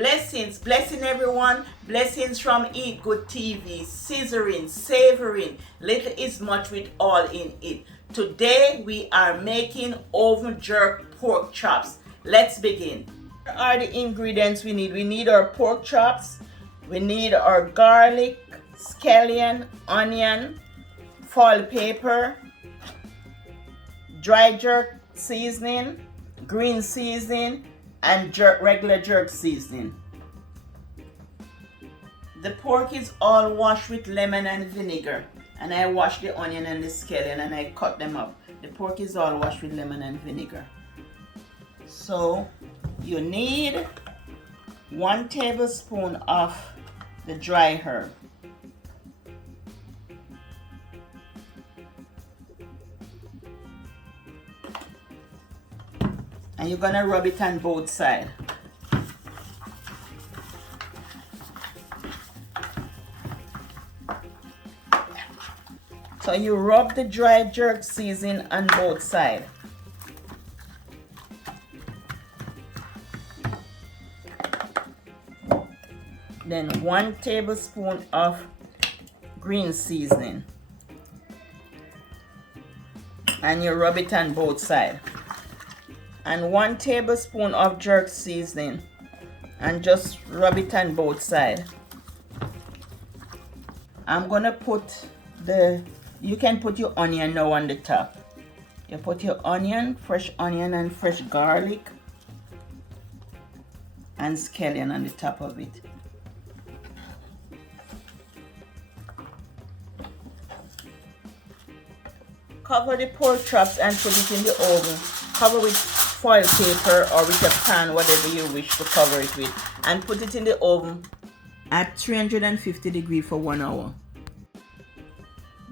Blessing everyone. Blessings from Eat Good TV. Scissoring, savoring. Little is much with all in it. Today we are making oven jerk pork chops. Let's begin. Here are the ingredients we need. We need our pork chops. We need our garlic, scallion, onion, foil paper, dry jerk seasoning, green seasoning, and regular jerk seasoning. The pork is all washed with lemon and vinegar, and I washed the onion and the scallion and I cut them up. The pork is all washed with lemon and vinegar. So you need 1 tablespoon of the dry herb, and you're gonna rub it on both sides. So you rub the dry jerk seasoning on both sides. Then 1 tablespoon of green seasoning, and you rub it on both sides. And 1 tablespoon of jerk seasoning, and just rub it on both sides. I'm gonna put you can put your onion now on the top. You put your onion, fresh onion and fresh garlic and scallion on the top of it. Cover the pork chops and put it in the oven. Cover with foil paper or with a pan, whatever you wish to cover it with, and put it in the oven at 350 degrees for 1 hour.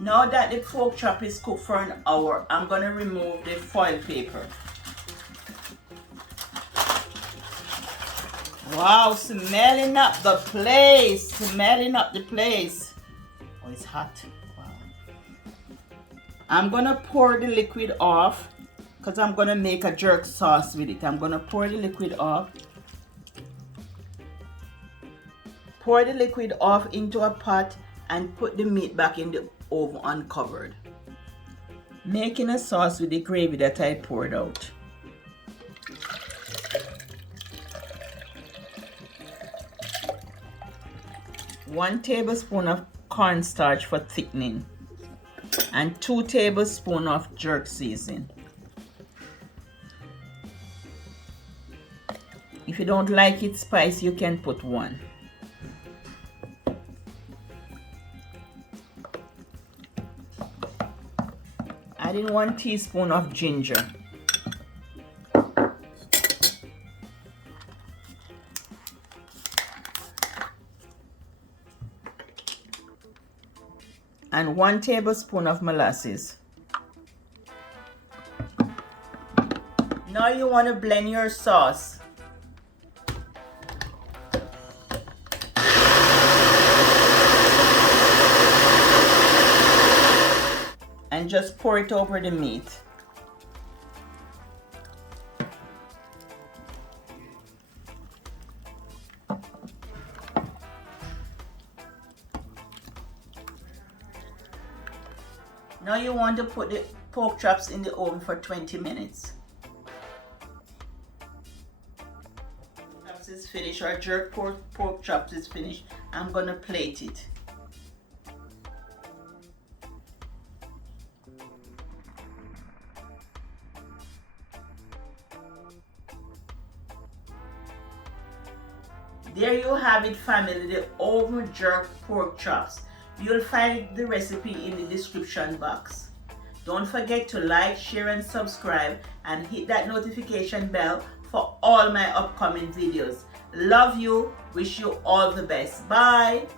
Now that the pork chop is cooked for an hour, I'm going to remove the foil paper. Wow, smelling up the place, smelling up the place. Oh, it's hot. Wow. I'm going to pour the liquid off because I'm going to make a jerk sauce with it. I'm going to pour the liquid off. Pour the liquid off into a pot and put the meat back in the oven uncovered. Making a sauce with the gravy that I poured out. One tablespoon of cornstarch for thickening, and 2 tablespoons of jerk seasoning. If you don't like it spicy, you can put 1. Adding 1 teaspoon of ginger. And 1 tablespoon of molasses. Now you want to blend your sauce. And just pour it over the meat. Now you want to put the pork chops in the oven for 20 minutes. Chops is finished. Our jerk pork chops is finished. I'm gonna plate it. There you have it, family, the oven jerk pork chops. You'll find the recipe in the description box. Don't forget to like, share and subscribe and hit that notification bell for all my upcoming videos. Love you. Wish you all the best. Bye.